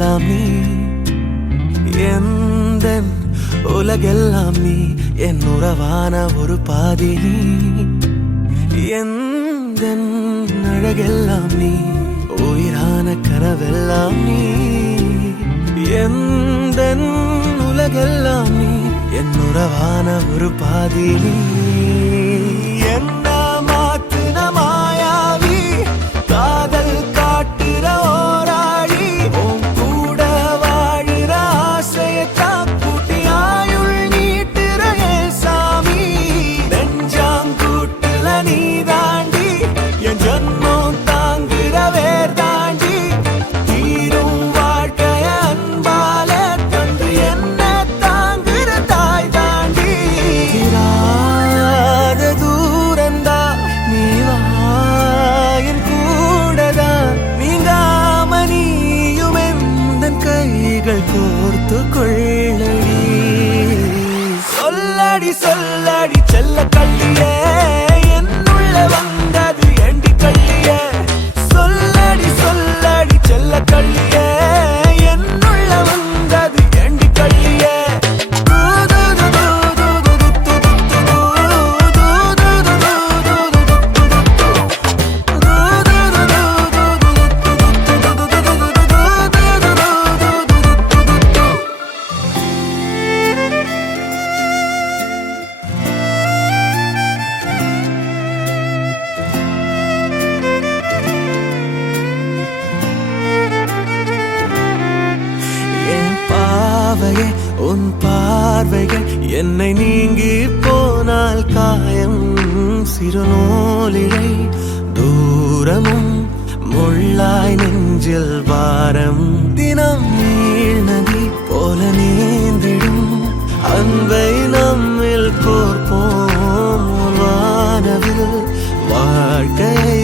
உலகெல்லாம் நீ, எந்தன் உலகெல்லாம் நீ, என் உறவான ஒரு பாதி நீ, எந்தன் அழகெல்லாம் நீ, உயிரான கனவெல்லாம் நீ, எந்தன் உலகெல்லாம் நீ, என் உறவான ஒரு பாதி நீ. என்ன மாத்துன மாயாவி, காதல் காட்டுற ஓராளி, உன் கூட வாழுற ஆசையத்தான் கூட்டி ஆயுள் நீட்டுற என் சாமி. நெஞ்சாங்கூட்டுல நீ தாண்டி, என் ஜன்மம் தாங்குற வேர் தாண்டி, தீரும் வாழ்க்கைய அன்பால தந்து என்ன தாங்குற தாய் தாண்டி. தீராத தூரந்தா நீ வாயின் கூடதா, நீங்காம நீயும் எந்தன் கைகள் கோர்த்து கொள்ளடி. சொல்லடி சொல்லடி செல்ல கள்ளியே, என்னுள்ள வந்தது ஏண்டி கள்ளியே. சொல்லடி சொல்லடி செல்ல கள்ளியே, என்னுள்ள வந்தது ஏண்டி கள்ளியே. என் பாவையே உன் பார்வைகள் என்னை நீங்கி போனால் காயம் சிறுநூலிழை தூரமும் முள்ளாய் நெஞ்சில் வாரம். தினம் நீள் நதி போல நீந்திடும் அன்பை நம்மில் கோர்ப்போம். வானவில் வாழ்க்கையை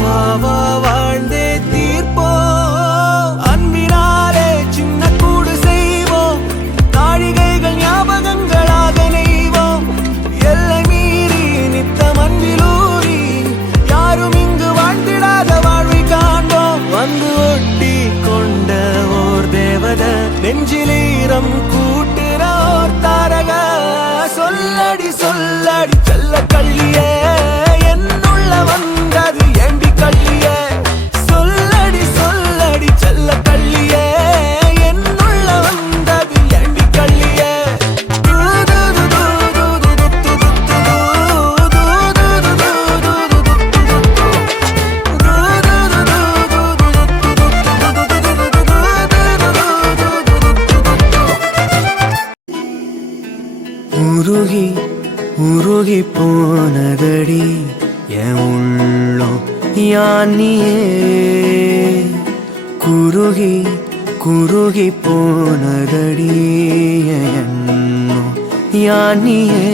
வா வா வாழ்ந்தே தீர்ப்போம். அன்பினாலே சின்ன கூடு செய்வோம், நாழிகைகள் ஞாபகங்களாக நெய்வோம். எல்லை மீறி நித்தம் அன்பிலூறி, யாரும் இங்கு வாழ்ந்திடாத வாழ்வை காண்போம். வந்து ஒட்டி கொண்ட ஓர் தேவத, நெஞ்சிலீரம் கூட்டுற ஓர் தாரக. சொல்லடி சொல்லடி செல்ல கள்ளியே, என்னுள்ள வந்தது ஏண்டி கள்ளியே. சொல்லடி சொல்லடி செல்ல கள்ளியே, என்னுள்ள வந்தது ஏண்டி கள்ளியே. உருகி உருகி போனதடி என் உள்ளம் யானியே. குருகி குருகி போனதடி என் எண்ணம் யானியே.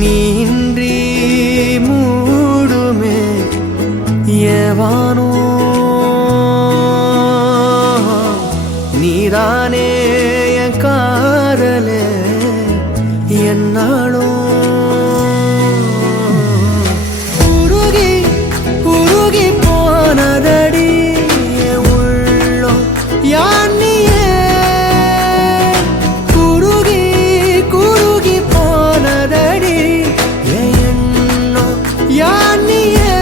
நீன்றி மூடுமே ஏவானோ, நீதானே என் காதலே என்னாலும். உருகி உருகி போனதடி என் உள்ளம் யானியே. குருகி குருகி போனதடி என் எண்ணம் யானியே.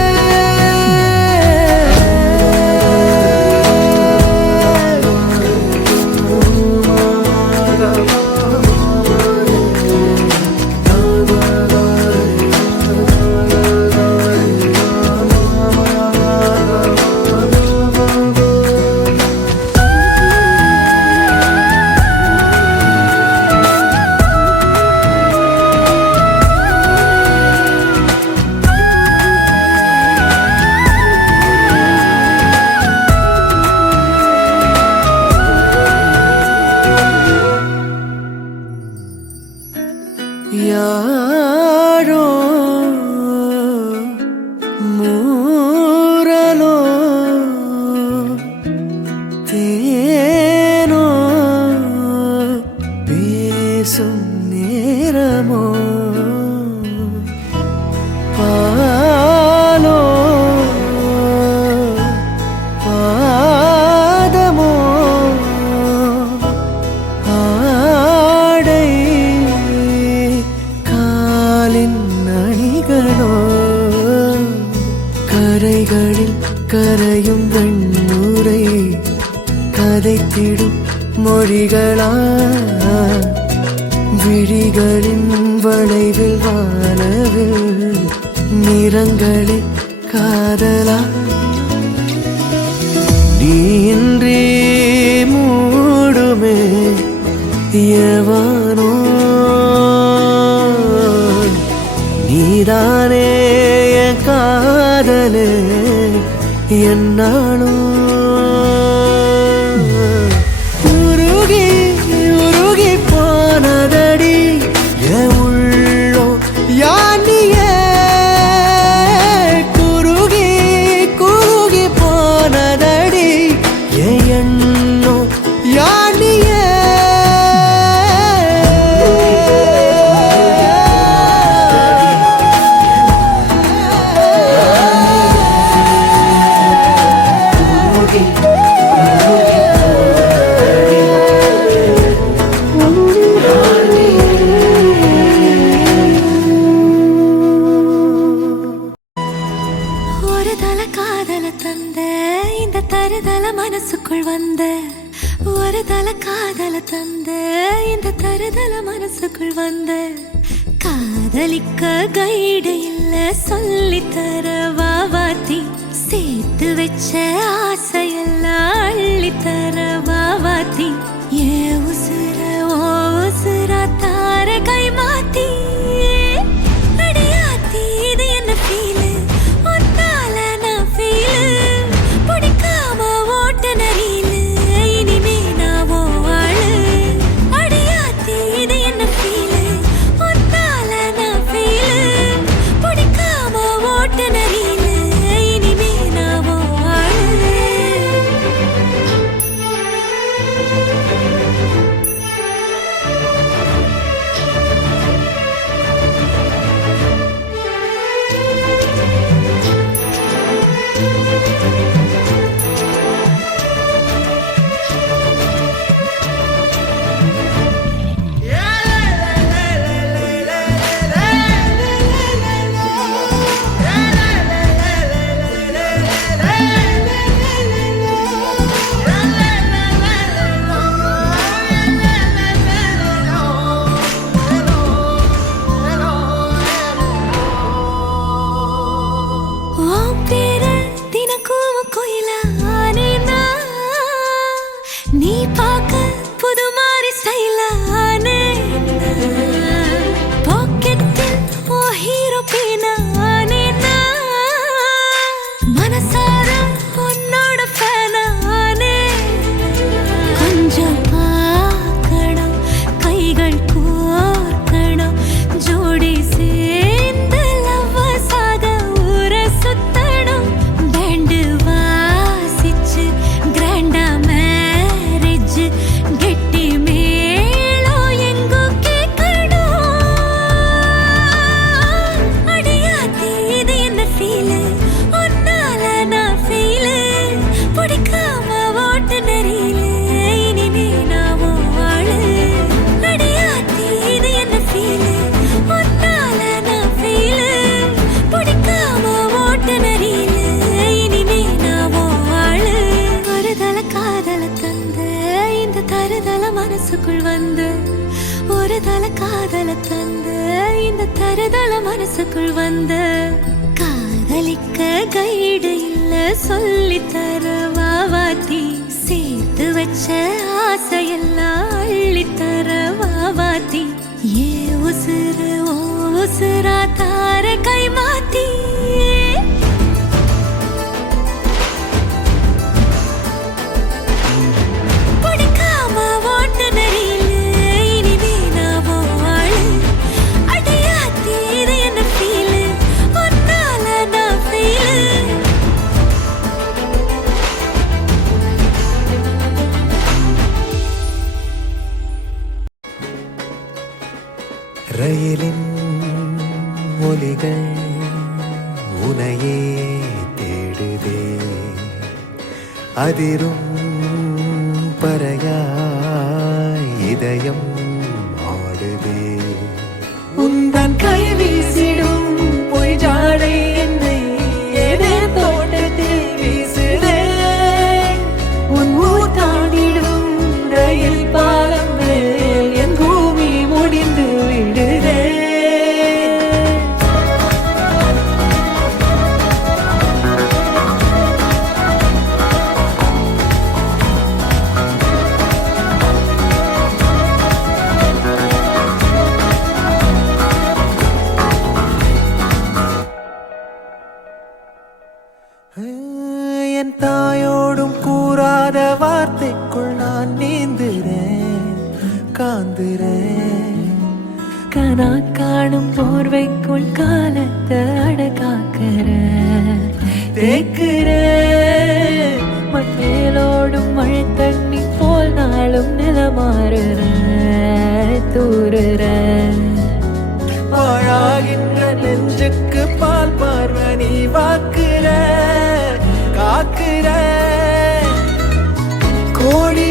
கதைத்திடும் மொழிகளா விழிகளின் வளைவில் வானவில் நிறங்களே காதலா நீ இன்றி மூடுமே எவனோ நீதானே என் காதலே என்னானோ உருகி உருகி போனதடி என் உள்ளோ யானியே குருகி குருகி போனதடி என் எண்ணோ யானியே மனசுக்குள் வந்த ஒரு தல காதல தந்த இந்த தருதல மனசுக்குள் வந்த காதலிக்க கைடு இல்ல சொல்லி தர வாவாத்தி சேர்த்து வச்ச ஆசையெல்லாம் அள்ளி தர வாவாத்தி ஏ உசுர ஓ உசுரா தார கை மாத்தி அடியாத்தி இது என்ன ஃபீலு ஒன்னால நான் ஃபீலு பிடிக்காம ஓட்ட நரியிலு இனிமே நான் ஓ ஆளு அடியாத்தி இது என்ன ஃபீலு ஒன்னால நான் ஃபீலு பிடிக்காம ஓட்ட நரியிலு இனிமே நான் ஓ ஆளு நீ பார்க்க புது மாதிரி ஸ்டைலானே பாக்கெட்டில் ஓ ஹீரோ பீனானே மனசார உன்னோட ஃபேனானே கொஞ்சம் பார்க்கணும் கைகள் கோர்க்கணும் ஜோடி சேர்ந்து லவ்வர்ஸாக ஊரை சுத்தணும் பேண்டு வாசிச்சு கிராண்டா கெட்டி மேளம் எங்கோ கேட்கணும் அடியாத்தி இது என்ன ஃபீலு ஒன்னால நான் ஃபீலு பிடிக்காம ஓட்டு நெறியிலு இனிமே நான் ஓ ஆளு அடியாத்தி இது என்ன ஃபீலு ஒன்னால நான் ஃபீலு பிடிக்காம ஓட்டு நெறியிலு இனிமே நான் ஓ ஆளு ஒரு தல காதல தந்த இந்த தருதல மனசுக்குள் வந்து ஒரு தல காதல தந்த இந்த தருதல மனசுக்குள் வந்து காதலிக்க கைடு இல்ல சொல்லி தர வாவாத்தி சேர்த்து வச்ச ஆசையெல்லாம் அள்ளி தர வாவாத்தி ஏ உசுறு ஓ உசுரா தார கை மாத்தி ரயிலின் ஒலிகள் உனையே தேடுதே அதிரும் பறையாய் இதயம் ஆடுதே உந்தன் கை வீசிடும் பொய் ஜாடை என்னை ஏதே தோட்டத்தில் வீசுதே உன் ஊர் தாண்டி உட்கார்ந்துறேன். கனா காணும் போர்வைக்குள் காலத்தை அடக்காக்கிற தேக்குற மண்ணேலோடும் மழை தண்ணி போல் நாளும் நிலமாறுற தூறுற பாழாகின்ற நெஞ்சுக்கு பால் பார்வை நீ வாக்குற காக்குற கோடி